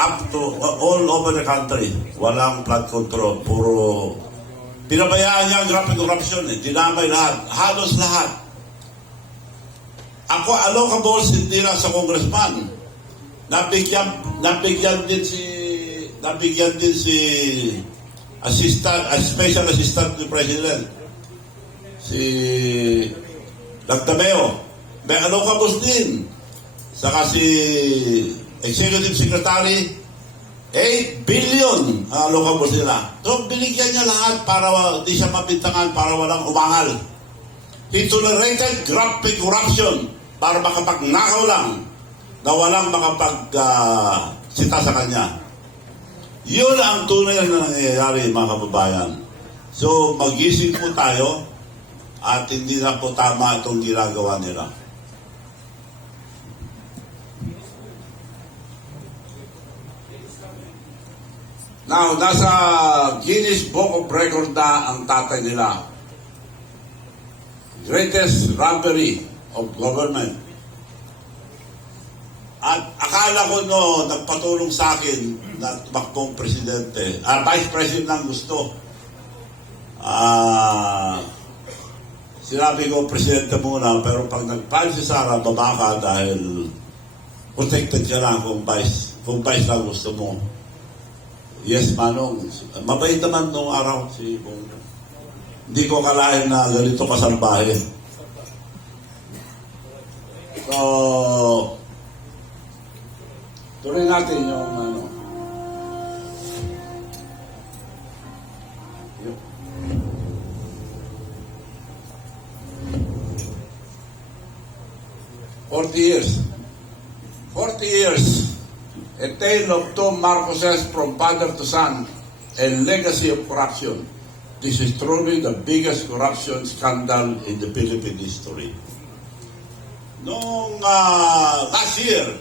up to all over the country. Walang flood control. Puro pinabayaan niya ang grabe corruption. Dinamay lahat. Halos lahat. Ako, allocable hindi lang sa congressman. Nabigyan din si special assistant ni President. Si Lagtameo. May allocable din. Saka si Executive Secretary, 8 billion ang allocable nila. So, binigyan niya lahat para di siya mapintangan, para walang umangal. He tolerated grabe corruption para makapagnakaw lang na walang makapag-sita sa kanya. Yun ang tunay na nangyayari, mga kababayan. So, mag-isip po tayo at hindi na po tama itong ginagawa nila. Now, nasa Guinness Book of Record na ang tatay nila. Greatest robbery of government. At akala ko nagpatulong sa akin na tumakbong presidente. Vice President lang gusto. Sinabi ko, presidente muna, pero pag nag-file si Sara, babaka dahil protected ka lang kung vice lang gusto mo. Yes, Manong. Mabait naman nung araw si Bongo. Hindi ko kalahin na ganito kasalbahe. So, tuloy natin yung ano. Forty years. A tale of two Marcoses from father to son, a legacy of corruption. This is truly the biggest corruption scandal in the Philippine history. Noong last year,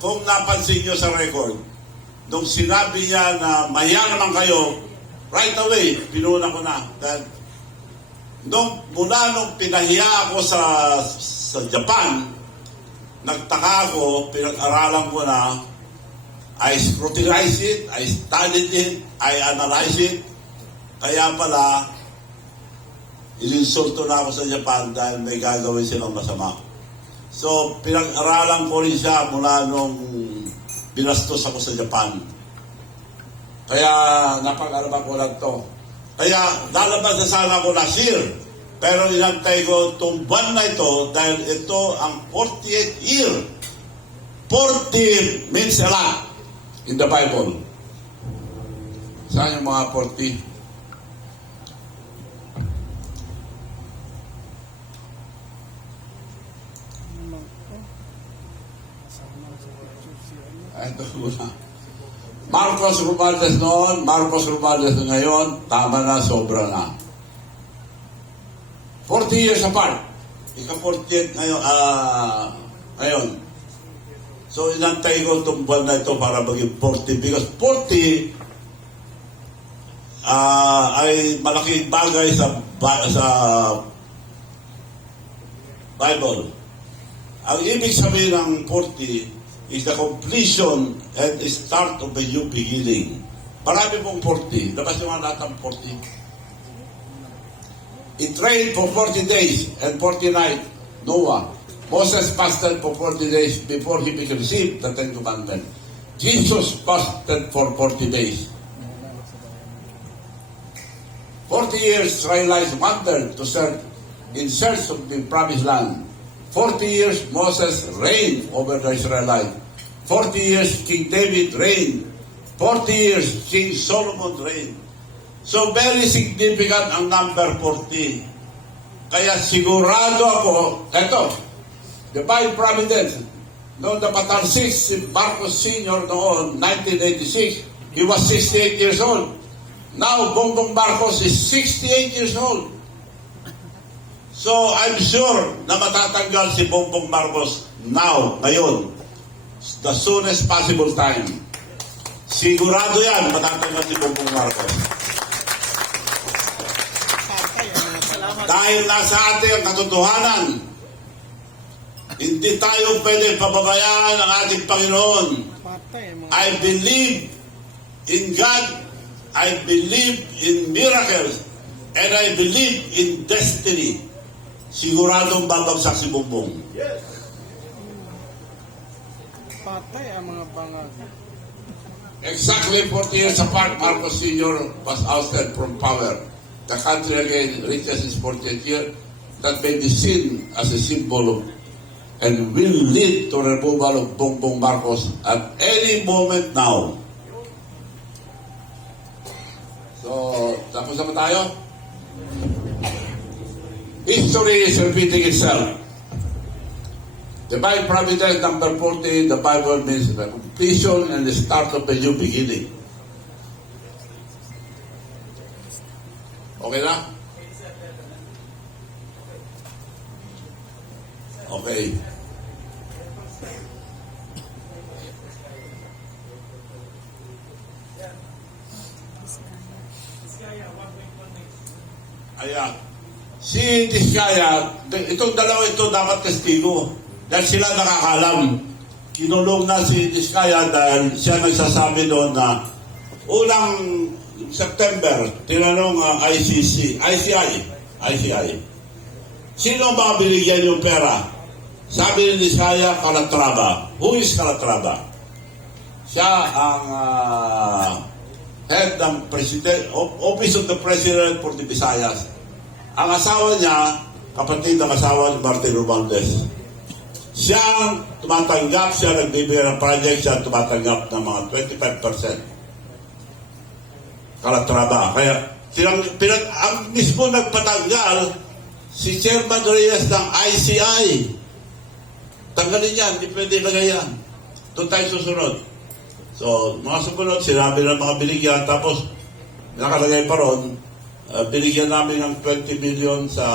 kung napansin nyo sa record, nung sinabi niya na mahiya naman kayo, right away, pinuna ko na. Dahil mula nung pinahiya ako sa Japan, nagtaka ako, pinag-aralan ko na, I scrutinize it, I studied it, I analyze it. Kaya pala, ininsulto na ako sa Japan dahil may gagawin silang masama. So, pinag-aralan ko rin siya mula nung binastos ako sa Japan. Kaya, napag-aralan ko lang to. Kaya, lalabas na sana ako last year. Pero inantay ko itong buwan na ito dahil ito ang 48th year. 40 means a lot in the Bible. Saan yung mga 40? Ito muna. Marcos Romualdez noon, Marcos Romualdez ngayon, tama na, sobra na. 40 years apart. Ika-48 ngayon. So, inantay ko itong buwan na ito para maging 40 because 40 ay malaking bagay sa Bible. Ang ibig sabihin ng 40 is the completion and the start of a new beginning. Marami pong 40. Labas yung mga lahat ng 40. It rained for 40 days and 40 nights, Noah. Moses fasted for 40 days before he received the Ten Commandments. Jesus fasted for 40 days. 40 years Israelites wandered to serve in search of the promised land. 40 years Moses reigned over the Israelites. 40 years King David reigned. 40 years King Solomon reigned. So, very significant ang number 40. Kaya sigurado ako, eto, divine providence. Noong napatalsik si Marcos Sr. noon, 1986, he was 68 years old. Now, Bongbong Marcos is 68 years old. So, I'm sure na matatanggal si Bongbong Marcos now, ngayon, the soonest possible time. Sigurado yan, matatanggal si Bongbong Marcos. Dahil nasa atin ang katotohanan Hindi tayo pwede pababayaan ang ating Panginoon. I believe in God, I believe in miracles, and I believe in destiny. Siguradong babagsak si Bongbong. Patay ang mga bangag. Exactly 40 years apart, Marcos Sr. was ousted from power. The country again reaches its 40th year. That may be seen as a symbol of and will lead to removal of Bongbong Marcos at any moment now. So, tapos na ba tayo? History is repeating itself. Divine Providence number 40 in the Bible means the completion and the start of a new beginning. Okay na? Okay. Ayan. Si Diskaya, itong dalawa ito dapat testigo. Dahil sila nakakalam. Kinulong na si Diskaya dahil siya nagsasabi doon na unang September, tinanong ICI, sino ang mga binigyan yung pera? Sabi ni Diskaya, Calatrava. Who is Calatrava? Siya ang head ng Office of the President for the Visayas. Ang asawa niya, kapatid ng asawa ni Martin Romualdez. Siya ang tumatanggap, siya nagbibigay ng project, siya tumatanggap ng mga 25%. Calatrava. Kaya ang mismo nagpatanggal si Chairman Reyes ng ICI. Tanggalin yan, hindi pwede ilagay yan. Doon tayo susunod. So, mga sumunod, sinabi ng mga binigyan, tapos nakalagay pa ron, binigyan namin ng 20 million sa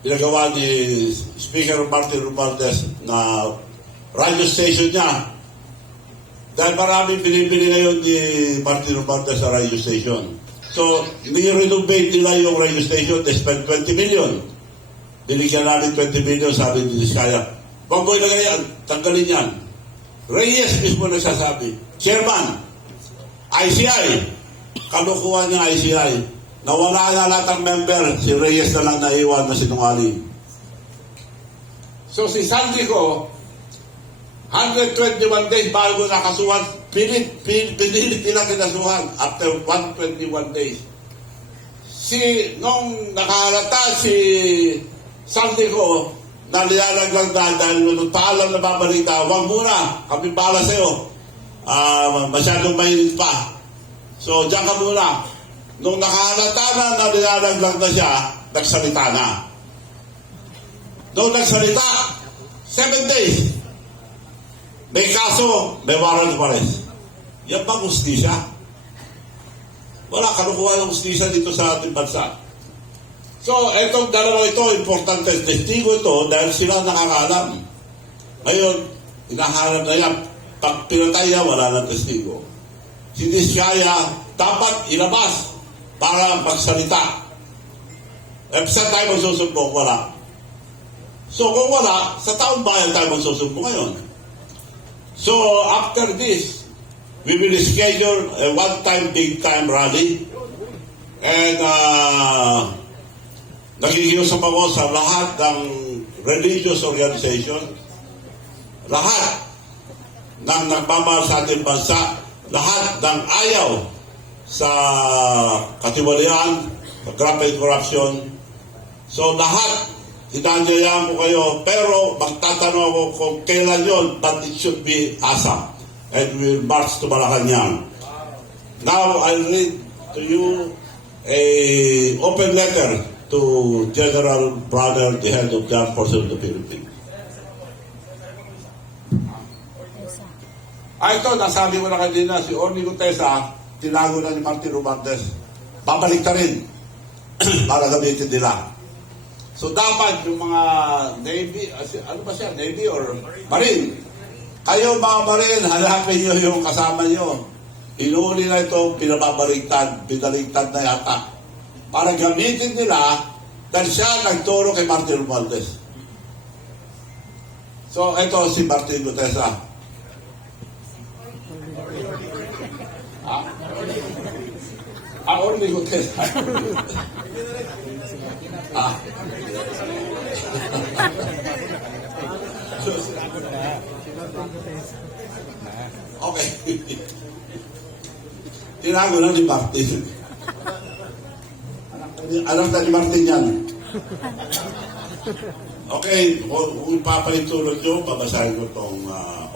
pinagawa ni Speaker Martin Romualdez na radio station niya. Dahil maraming binibili ngayon ni Martin Romualdez sa radio station. So, ni-renovate nila yung radio station, they spent 20 million. Binigyan namin 20 million, sabi ni Diskaya. Huwag mo ilagay yan, tanggalin yan. Reyes mismo nagsasabi, Chairman, ICI, kalukuhan niya ICI, nawala na lahat ng member, si Reyes na lang naiwan na sinungaling. So si Sandy ko, 121 days bago nakasuhan, pinilit nila kinasuhan after 121 days. Nung nakahalata si Sandy ko, naliyalag lang dahil nung paalam na babalita, wag muna, kami pala sa'yo. Masyadong mainit pa. So, diyan ka muna. Nung nakahalata na, naliyalag lang na siya, nagsalita na. Nung nagsalita, 7 days, may kaso, may warrant of arrest. Yan bang hustisya? Wala, kalukuhan ng hustisya dito sa ating bansa. So, etong dalawa ito, importante testigo ito dahil sila nakakalam. Ngayon, hinahanap na yan. Pag pinatay yan, wala ng testigo. Si Diskaya, dapat ilabas para magsalita. Saan tayo magsusumbong? Wala. So, kung wala, sa taong bayan tayo magsusumbong ngayon. So, after this, we will schedule a one-time, big-time rally. And, nakikiusap ako sa lahat ng religious organization, lahat ng nagmamahal sa ating bansa, lahat ng ayaw sa katiwalian, sa graft corruption. So lahat, hinanyayahan ko kayo, pero magtatanong ako kung kailan yun, but it should be ASAP. And we will march to Malacanang. Now, I'll read to you a open letter to General Brother, the head of the Armed Forces of the Philippines. Ito, nasabi ko na kanina, si Orly Gutesa, tinago na ni Martin Romualdez. Babalik na rin para gamitin nila. So dapat yung mga Navy, ano ba siya, Navy or Marine? Kayo mga Marine, hanapin nyo yung kasama nyo. Inuuli na ito, pinababaliktad, pinaligtad na yata. Para gamitin nila Dahil siya nagturo kay Martin Romualdez. So, ito si Martin Gutesa. Only Gutesa. Okay. Tinago na ni Martin. Anak na ni Martin yan. Okay, kung papahintulot nyo, babasahin ko itong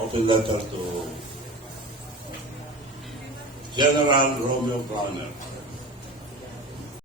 open letter to General Romeo Crowner.